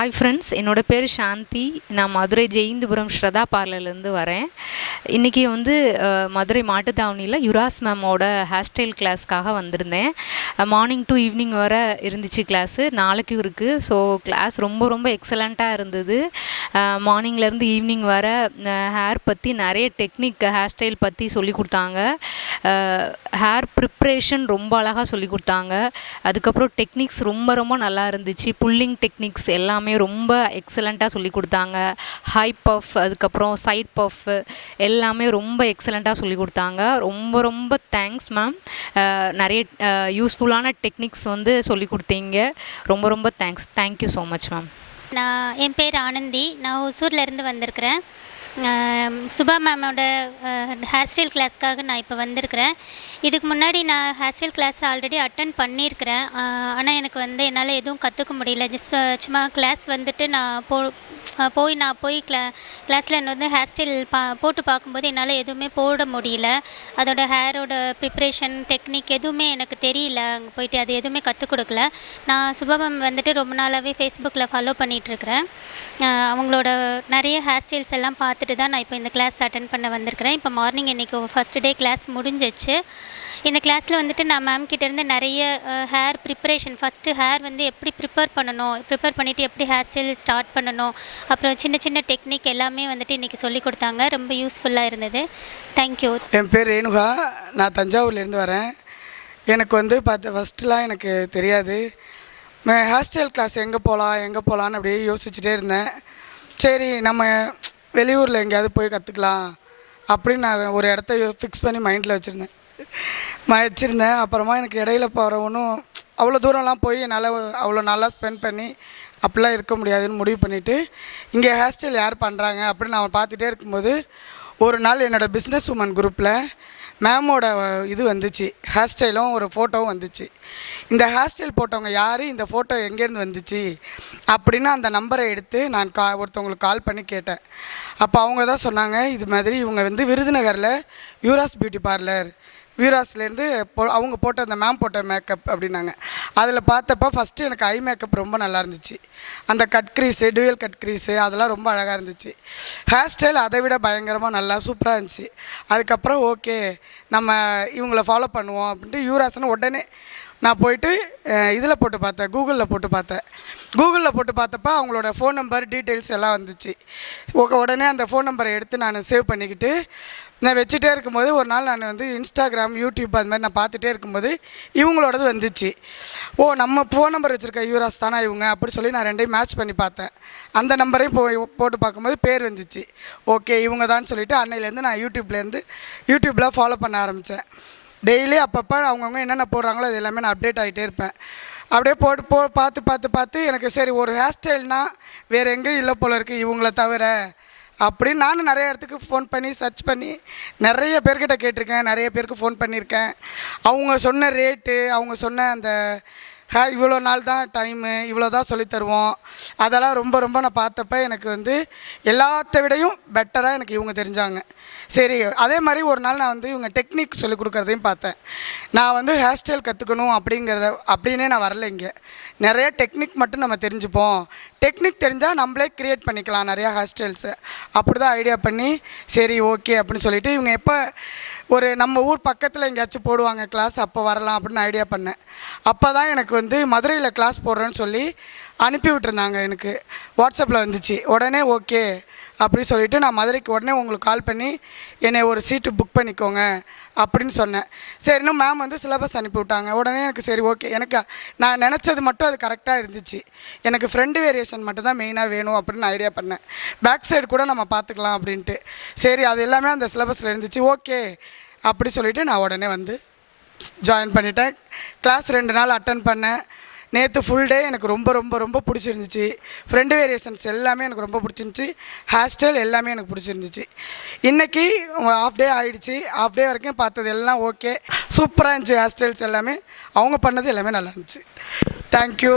Hi friends, என்னோடய பேர் சாந்தி. நான் மதுரை ஜெயந்திபுரம் ஸ்ரதா பார்லர்லேருந்து வரேன். இன்றைக்கி மதுரை மாட்டுத்தாவணியில் யுராஸ் மேமோட ஹேர் ஸ்டைல் கிளாஸ்க்காக வந்திருந்தேன். மார்னிங் டு ஈவினிங் வர இருந்துச்சு கிளாஸு. நாளைக்கும் இருக்குது. ஸோ கிளாஸ் ரொம்ப எக்ஸலண்ட்டாக இருந்தது. மார்னிங்லேருந்து ஈவினிங் வர ஹேர் பற்றி நிறைய டெக்னிக், ஹேர் ஸ்டைல் பற்றி சொல்லி கொடுத்தாங்க. ஹேர் ப்ரிப்ரேஷன் ரொம்ப அழகாக சொல்லி கொடுத்தாங்க. அதுக்கப்புறம் டெக்னிக்ஸ் ரொம்ப நல்லா இருந்துச்சு. புல்லிங் டெக்னிக்ஸ் எல்லாமே ரொம்ப எக்ஸலண்ட்டாக சொல்லி கொடுத்தாங்க. ஹை பஃப், அதுக்கப்புறம் சைட் பஃப் எல்லாமே ரொம்ப எக்ஸலண்ட்டாக சொல்லி கொடுத்தாங்க. ரொம்ப தேங்க்ஸ் மேம். நிறைய யூஸ்ஃபுல்லான டெக்னிக்ஸ் சொல்லி கொடுத்தீங்க. ரொம்ப thanks. Thank you so much ma'am. என் பேர் ஆனந்தி. நான் ஒசூர்லேருந்து வந்திருக்கிறேன். சுபா மேமோட ஹேர் ஸ்டைல் கிளாஸ்க்காக நான் இப்போ வந்திருக்கிறேன். இதுக்கு முன்னாடி நான் hair style class already attend பண்ணியிருக்கிறேன். ஆனால் எனக்கு என்னால் எதுவும் கற்றுக்க முடியல. ஜஸ்ட் சும்மா கிளாஸ் நான் போய் கிளாஸில் ஹேர் ஸ்டைல் போட்டு பார்க்கும்போது என்னால் எதுவுமே போட முடியல. அதோட ஹேரோட ப்ரிப்ரேஷன் டெக்னிக் எதுவுமே எனக்கு தெரியல. அங்கே போயிட்டு அது எதுவுமே கற்றுக் கொடுக்கல. நான் சுபா மேம் ரொம்ப நாளாகவே ஃபேஸ்புக்கில் ஃபாலோ பண்ணிகிட்ருக்கிறேன். அவங்களோட நிறைய ஹேர் ஸ்டைல்ஸ் எல்லாம் பார்த்துட்டு தான் நான் இப்போ இந்த கிளாஸ் அட்டன் பண்ண வந்திருக்கிறேன். இப்போ மார்னிங் இன்றைக்கி ஃபஸ்ட் டே கிளாஸ் முடிஞ்சிச்சு. இந்த கிளாஸில் நான் மேம் கிட்டேருந்து நிறைய ஹேர் ப்ரிப்ரேஷன், ஃபஸ்ட்டு ஹேர் எப்படி ப்ரிப்பேர் பண்ணிவிட்டு எப்படி ஹேர் ஸ்டைல் ஸ்டார்ட் பண்ணணும், அப்புறம் சின்ன டெக்னிக் எல்லாமே இன்றைக்கி சொல்லி கொடுத்தாங்க. ரொம்ப யூஸ்ஃபுல்லாக இருந்தது. தேங்க்யூ. என் பேர் ரேணுகா. நான் தஞ்சாவூர்லேருந்து வரேன். எனக்கு ஃபஸ்ட்டுலாம் எனக்கு தெரியாது. ஹேர் ஸ்டைல் கிளாஸ் எங்கே போகலான்னு அப்படியே யோசிச்சுட்டே இருந்தேன். சரி, நம்ம வெளியூரில் எங்கேயாவது போய் கற்றுக்கலாம் அப்படின்னு நான் ஒரு இடத்த ஃபிக்ஸ் பண்ணி மைண்டில் வச்சுருந்தேன். அப்புறமா எனக்கு இடையில போகிற ஒன்றும் அவ்வளோ தூரம்லாம் போய் என்னால் அவ்வளோ நல்லா ஸ்பெண்ட் பண்ணி அப்படிலாம் இருக்க முடியாதுன்னு முடிவு பண்ணிவிட்டு இங்கே ஹேர் ஸ்டைல் யார் பண்ணுறாங்க அப்படின்னு நான் பார்த்துட்டே இருக்கும்போது ஒரு நாள் என்னோடய பிஸ்னஸ் உமன் குரூப்பில் மேமோட இது வந்துச்சு, ஹேர் ஸ்டைலும் ஒரு ஃபோட்டோவும் வந்துச்சு. இந்த ஹேர் ஸ்டைல் போட்டவங்க யார், இந்த ஃபோட்டோ எங்கேருந்து வந்துச்சு அப்படின்னு அந்த நம்பரை எடுத்து நான் ஒருத்தவங்களுக்கு கால் பண்ணி கேட்டேன். அப்போ அவங்க தான் சொன்னாங்க, இது மாதிரி இவங்க விருதுநகரில் யூராஸ் பியூட்டி பார்லர், யூராஸ்லேருந்து அவங்க போட்ட அந்த மேம் போட்ட மேக்கப் அப்படின்னாங்க. அதில் பார்த்தப்போ ஃபஸ்ட்டு எனக்கு ஐ மேக்கப் ரொம்ப நல்லா இருந்துச்சு. அந்த cut Greece, dual cut Greece அதெல்லாம் ரொம்ப அழகாக இருந்துச்சு. ஹேர் ஸ்டைல் அதை விட பயங்கரமாக நல்லா சூப்பராக இருந்துச்சு. அதுக்கப்புறம் ஓகே, நம்ம இவங்கள ஃபாலோ பண்ணுவோம் அப்படின்ட்டு யூராஸ்னு உடனே நான் போயிட்டு இதில் போட்டு பார்த்தேன், கூகுளில் போட்டு பார்த்தப்போ அவங்களோட ஃபோன் நம்பர் டீட்டெயில்ஸ் எல்லாம் வந்துச்சு. உடனே அந்த ஃபோன் நம்பரை எடுத்து நான் சேவ் பண்ணிக்கிட்டு நான் வச்சுட்டே இருக்கும்போது ஒரு நாள் நான் இன்ஸ்டாகிராம், யூடியூப் அது மாதிரி நான் பார்த்துட்டே இருக்கும்போது இவங்களோடது வந்துச்சு. நம்ம ஃபோன் நம்பர் வச்சுருக்க யூராஸ் தானே இவங்க அப்படி சொல்லி நான் ரெண்டையும் மேட்ச் பண்ணி பார்த்தேன். அந்த நம்பரையும் போட்டு பார்க்கும்போது பேர் வந்துச்சு. ஓகே, இவங்க தான் சொல்லிவிட்டு அன்னையிலேருந்து நான் யூடியூப்பில் ஃபாலோ பண்ண ஆரம்பித்தேன். டெய்லி அப்பப்போ அவங்கவுங்க என்னென்ன போடுறாங்களோ அது எல்லாமே நான் அப்டேட் ஆகிட்டே இருப்பேன். அப்படியே பார்த்து எனக்கு சரி, ஒரு ஹேர் ஸ்டைல்னால் வேறு எங்கேயும் இல்லை போல இருக்குது இவங்கள தவிர அப்படின்னு நானும் நிறைய இடத்துக்கு ஃபோன் பண்ணி சர்ச் பண்ணி நிறைய பேர்கிட்ட கேட்டிருக்கேன். நிறைய பேருக்கு ஃபோன் பண்ணியிருக்கேன். அவங்க சொன்ன ரேட்டு, அவங்க சொன்ன அந்த இவ்வளோ நாள் தான் டைமு, இவ்வளோ தான் சொல்லித்தருவோம், அதெல்லாம் ரொம்ப நான் பார்த்தப்ப எனக்கு எல்லாத்த விடையும் பெட்டராக எனக்கு இவங்க தெரிஞ்சாங்க. சரி, அதே மாதிரி ஒரு நாள் நான் இவங்க டெக்னிக் சொல்லிக் கொடுக்குறதையும் பார்த்தேன். நான் ஹேர் ஸ்டைல் கற்றுக்கணும் அப்படின்னே நான் வரல. இங்கே நிறைய டெக்னிக் மட்டும் நம்ம தெரிஞ்சுப்போம், டெக்னிக் தெரிஞ்சால் நம்மளே க்ரியேட் பண்ணிக்கலாம் நிறையா ஹேர் ஸ்டைல்ஸு அப்படி தான் ஐடியா பண்ணி சரி ஓகே அப்படின்னு சொல்லிவிட்டு இவங்க எப்போ ஒரு நம்ம ஊர் பக்கத்தில் எங்கேயாச்சும் போடுவாங்க கிளாஸ், அப்போ வரலாம் அப்படின்னு ஐடியா பண்ணேன். அப்போ தான் எனக்கு மதுரையில் கிளாஸ் போடுறேன்னு சொல்லி அனுப்பி விட்டுருந்தாங்க. எனக்கு வாட்ஸ்அப்பில் வந்துச்சு. உடனே ஓகே அப்படி சொல்லிவிட்டு நான் மதுரைக்கு உடனே உங்களுக்கு கால் பண்ணி என்னை ஒரு சீட்டு புக் பண்ணிக்கோங்க அப்படின்னு சொன்னேன். சரின்னு மேம் சிலபஸ் அனுப்பி விட்டாங்க. உடனே எனக்கு சரி ஓகே, எனக்கு நான் நினச்சது மட்டும் அது கரெக்டாக இருந்துச்சு. எனக்கு ஃப்ரண்ட் வேரியேஷன் மட்டும் தான் மெயினாக வேணும் அப்படின்னு ஐடியா பண்ணேன். பேக் சைடு கூட நம்ம பார்த்துக்கலாம் அப்படின்ட்டு. சரி, அது எல்லாமே அந்த சிலபஸில் இருந்துச்சு. ஓகே அப்படி சொல்லிவிட்டு நான் உடனே ஜாயின் பண்ணிட்டேன். கிளாஸ் 2 நாள் அட்டன் பண்ணேன். நேற்று ஃபுல் டே எனக்கு ரொம்ப பிடிச்சிருந்துச்சு. ஃப்ரெண்டு வேரியேஷன்ஸ் எல்லாமே எனக்கு ரொம்ப பிடிச்சிருந்துச்சி. ஹேர் ஸ்டைல் எல்லாமே எனக்கு பிடிச்சிருந்துச்சி. இன்றைக்கி ஆஃப் டே ஆகிடுச்சி. ஆஃப் டே வரைக்கும் பார்த்தது எல்லாம் ஓகே, சூப்பராக இருந்துச்சு. ஹேர் ஸ்டைல்ஸ் எல்லாமே அவங்க பண்ணது எல்லாமே நல்லா இருந்துச்சு. தேங்க்யூ.